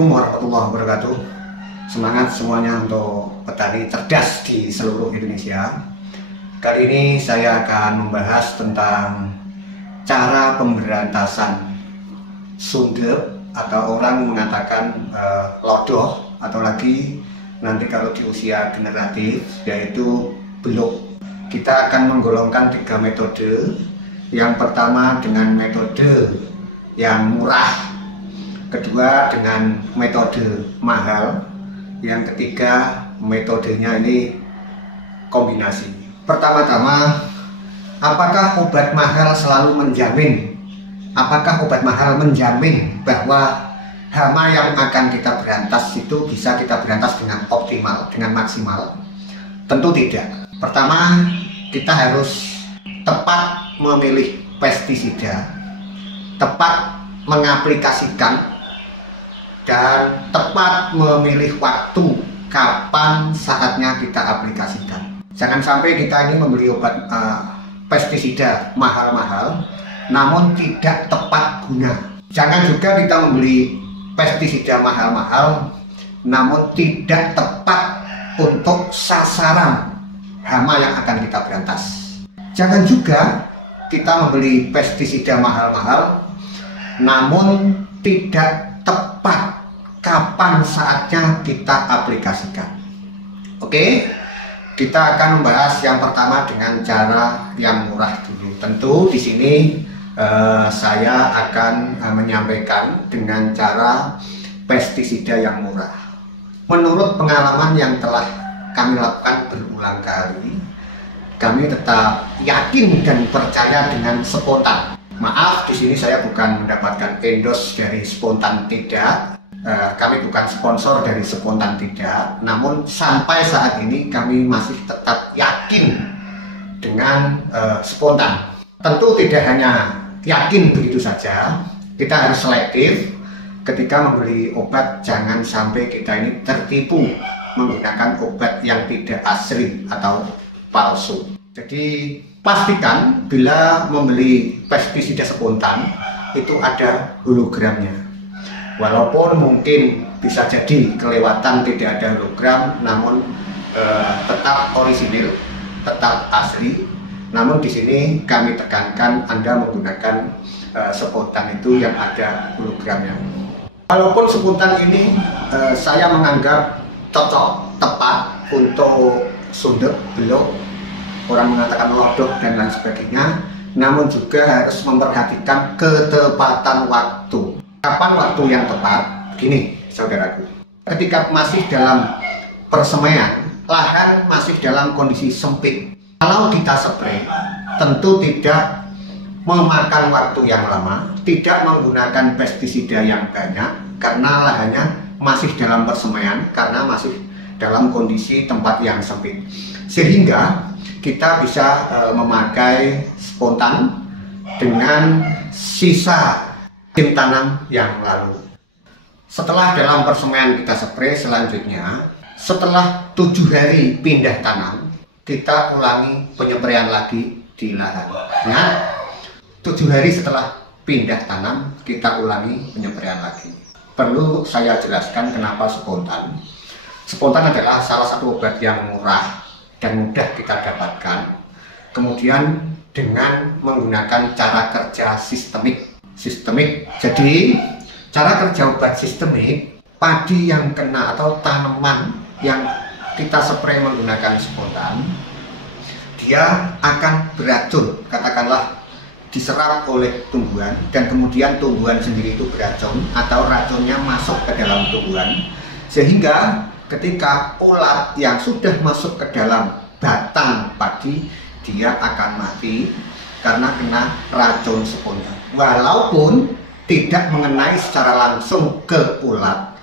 Assalamualaikum warahmatullahi wabarakatuh. Semangat semuanya untuk petani cerdas di seluruh Indonesia. Kali ini saya akan membahas tentang cara pemberantasan sundep atau orang mengatakan lodoh, atau lagi nanti kalau di usia generatif yaitu beluk. Kita akan menggolongkan 3 metode. Yang pertama dengan metode yang murah, kedua dengan metode mahal, yang ketiga metodenya ini kombinasi. Pertama-tama, apakah obat mahal selalu menjamin? Apakah obat mahal menjamin bahwa hama yang akan kita berantas itu bisa kita berantas dengan optimal, dengan maksimal? Tentu tidak. Pertama, kita harus tepat memilih pestisida, tepat mengaplikasikan, dan tepat memilih waktu kapan saatnya kita aplikasikan. Jangan sampai kita ini membeli obat pestisida mahal-mahal namun tidak tepat guna. Jangan juga kita membeli pestisida mahal-mahal namun tidak tepat untuk sasaran hama yang akan kita berantas. Jangan juga kita membeli pestisida mahal-mahal namun tidak tepat kapan saatnya kita aplikasikan. Oke, kita akan membahas yang pertama dengan cara yang murah dulu. Tentu di sini saya akan menyampaikan dengan cara pestisida yang murah. Menurut pengalaman yang telah kami lakukan berulang kali, kami tetap yakin dan percaya dengan Spontan. Maaf, di sini saya bukan mendapatkan endorse dari Spontan, tidak. Kami bukan sponsor dari Spontan, tidak. Namun sampai saat ini kami masih tetap yakin dengan Spontan. Tentu tidak hanya yakin begitu saja, kita harus selektif. Ketika membeli obat, jangan sampai kita ini tertipu menggunakan obat yang tidak asli atau palsu. Jadi pastikan bila membeli pestisida Spontan itu ada hologramnya. Walaupun mungkin bisa jadi kelewatan tidak ada hologram, namun tetap orisinil, tetap asli. Namun di sini kami tekankan Anda menggunakan Spontan itu yang ada hologramnya. Walaupun Spontan ini saya menganggap cocok, tepat untuk sundep, beluk, orang mengatakan lodoh dan lain sebagainya, namun juga harus memperhatikan ketepatan waktu. Kapan waktu yang tepat? Begini saudaraku, ketika masih dalam persemaian, lahan masih dalam kondisi sempit, kalau kita spray tentu tidak memakan waktu yang lama, tidak menggunakan pestisida yang banyak karena lahannya masih dalam persemaian, karena masih dalam kondisi tempat yang sempit, sehingga kita bisa memakai Spontan dengan sisa tim tanam yang lalu. Setelah dalam persemaian kita spray, selanjutnya setelah 7 hari pindah tanam, kita ulangi penyempraian lagi di lahan. Nah, 7 hari setelah pindah tanam, kita ulangi penyempraian lagi. Perlu saya jelaskan kenapa Spontan. Spontan adalah salah satu obat yang murah dan mudah kita dapatkan. Kemudian dengan menggunakan cara kerja sistemik. Jadi cara kerja obat sistemik, padi yang kena atau tanaman yang kita spray menggunakan Spontan, dia akan beracun, katakanlah diserap oleh tumbuhan, dan kemudian tumbuhan sendiri itu beracun atau racunnya masuk ke dalam tumbuhan, sehingga ketika ulat yang sudah masuk ke dalam batang padi, dia akan mati karena kena racun Spontan. Walaupun tidak mengenai secara langsung ke ulat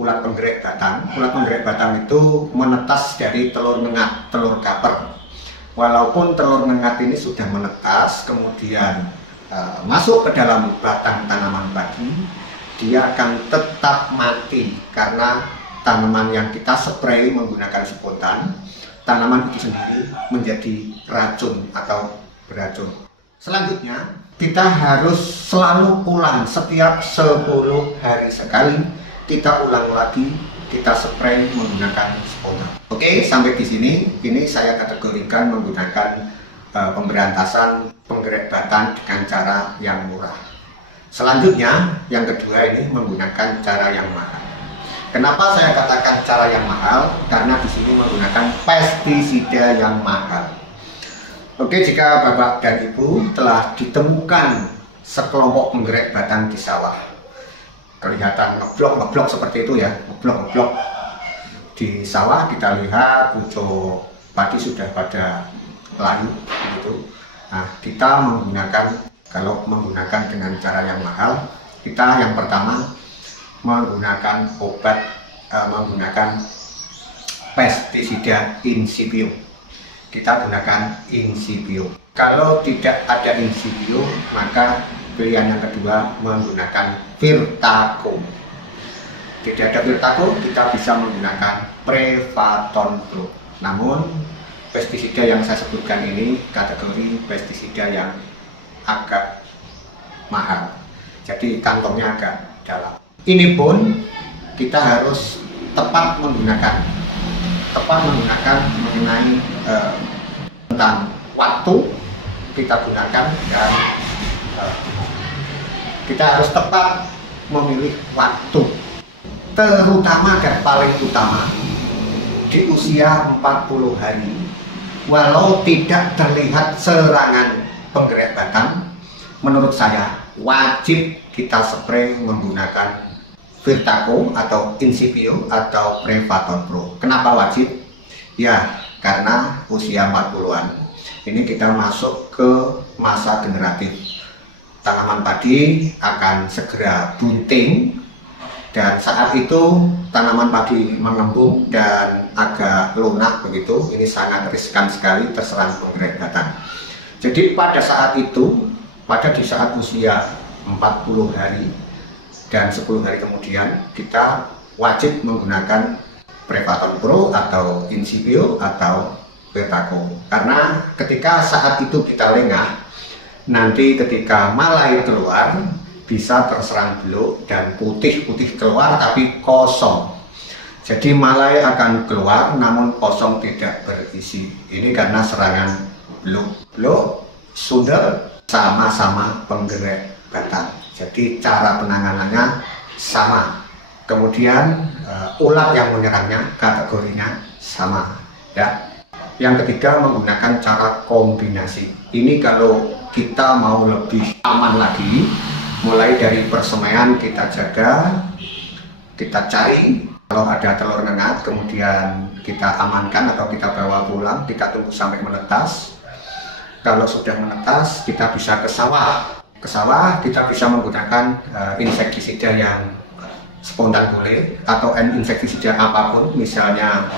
penggerak batang. Ulat penggerak batang itu menetas dari telur nengat, telur gaper. Walaupun telur nengat ini sudah menetas, kemudian masuk ke dalam batang tanaman padi, dia akan tetap mati karena tanaman yang kita spray menggunakan Spontan, tanaman itu sendiri menjadi racun atau beracun. Selanjutnya, kita harus selalu ulang setiap 10 hari sekali kita ulang lagi, kita spray menggunakan spontan. Oke, sampai di sini, ini saya kategorikan menggunakan pemberantasan penggerebetan dengan cara yang murah. Selanjutnya, yang kedua ini menggunakan cara yang mahal. Kenapa saya katakan cara yang mahal? Karena di sini menggunakan pestisida yang mahal. Oke, jika Bapak dan Ibu telah ditemukan sekelompok penggerak batang di sawah, kelihatan ngeblok seperti itu ya, ngeblok di sawah, kita lihat pucuk padi sudah pada layu gitu. Nah, kita kalau menggunakan dengan cara yang mahal, kita yang pertama menggunakan menggunakan pestisida insipio. Kita gunakan insipio. Kalau tidak ada insipio, maka pilihan yang kedua menggunakan Virtaco. Tidak ada Virtaco, kita bisa menggunakan Prevaton Pro. Namun pestisida yang saya sebutkan ini kategori pestisida yang agak mahal, jadi kantongnya agak dalam. Ini pun kita harus tepat menggunakan mengenai tentang waktu kita gunakan, dan kita harus tepat memilih waktu, terutama dan paling utama di usia 40 hari. Walau tidak terlihat serangan penggerak batang, menurut saya wajib kita spray menggunakan Virtaco atau Insipio atau Prevaton Pro. Kenapa wajib? Ya, karena usia 40-an ini kita masuk ke masa generatif. Tanaman padi akan segera bunting, dan saat itu tanaman padi mengembung dan agak lunak begitu. Ini sangat riskan sekali terserang penggerak batang. Jadi pada saat itu, di saat usia 40 hari dan 10 hari kemudian, kita wajib menggunakan Prevaton Pro atau Insipio atau Virtaco. Karena ketika saat itu kita lengah, nanti ketika malai keluar bisa terserang beluk dan putih-putih keluar tapi kosong. Jadi malai akan keluar namun kosong, tidak berisi. Ini karena serangan beluk, sundel, sama-sama penggerak batang. Jadi cara penanganannya sama. Kemudian ulat yang menyerangnya kategorinya sama ya. Yang ketiga menggunakan cara kombinasi. Ini kalau kita mau lebih aman lagi, mulai dari persemaian kita jaga, kita cari kalau ada telur nengat, kemudian kita amankan atau kita bawa pulang, kita tunggu sampai menetas. Kalau sudah menetas, kita bisa ke sawah. Ke sawah kita bisa menggunakan insektisida yang spontan boleh, atau insektisida apapun, misalnya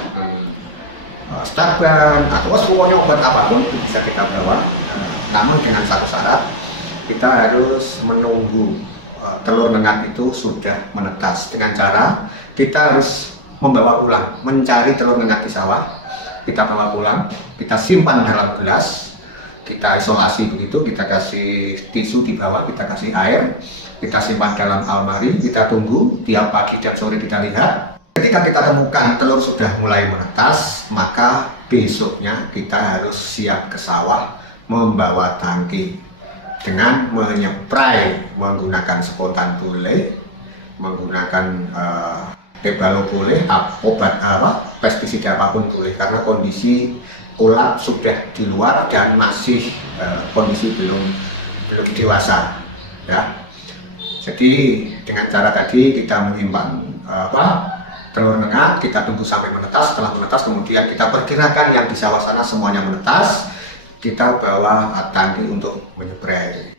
Starban atau semuanya obat apapun bisa kita bawa. Namun dengan satu syarat, kita harus menunggu telur nengat itu sudah menetas, dengan cara kita harus membawa pulang, mencari telur nengat di sawah, kita bawa pulang, kita simpan dalam gelas, kita isolasi begitu, kita kasih tisu di bawah, kita kasih air, kita simpan dalam almari, kita tunggu tiap pagi dan sore kita lihat. Ketika kita temukan telur sudah mulai menetas, maka besoknya kita harus siap ke sawah membawa tangki dengan menyeprai menggunakan spontan boleh, menggunakan Tebalo boleh, obat pestisida apapun boleh, karena kondisi ulat sudah di luar dan masih kondisi belum dewasa ya. Jadi dengan cara tadi kita menyimpan telur nengat, kita tunggu sampai menetas. Setelah menetas kemudian kita perkirakan yang di sawah sana semuanya menetas, kita bawa tangki untuk menyepray.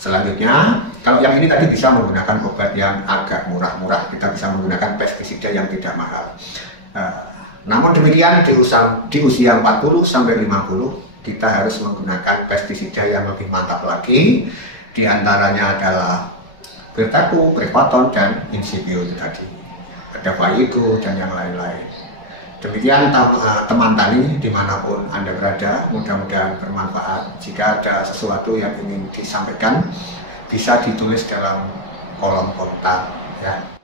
Selanjutnya, kalau yang ini tadi bisa menggunakan obat yang agak murah-murah, kita bisa menggunakan pestisida yang tidak mahal. Namun demikian di usia 40 sampai 50 kita harus menggunakan pestisida yang lebih mantap lagi. Di antaranya adalah Virtaco, Prevaton, dan Insipio itu tadi. Ada Vayigo dan yang lain-lain. Demikian teman tani dimanapun Anda berada, mudah-mudahan bermanfaat. Jika ada sesuatu yang ingin disampaikan, bisa ditulis dalam kolom komentar Ya.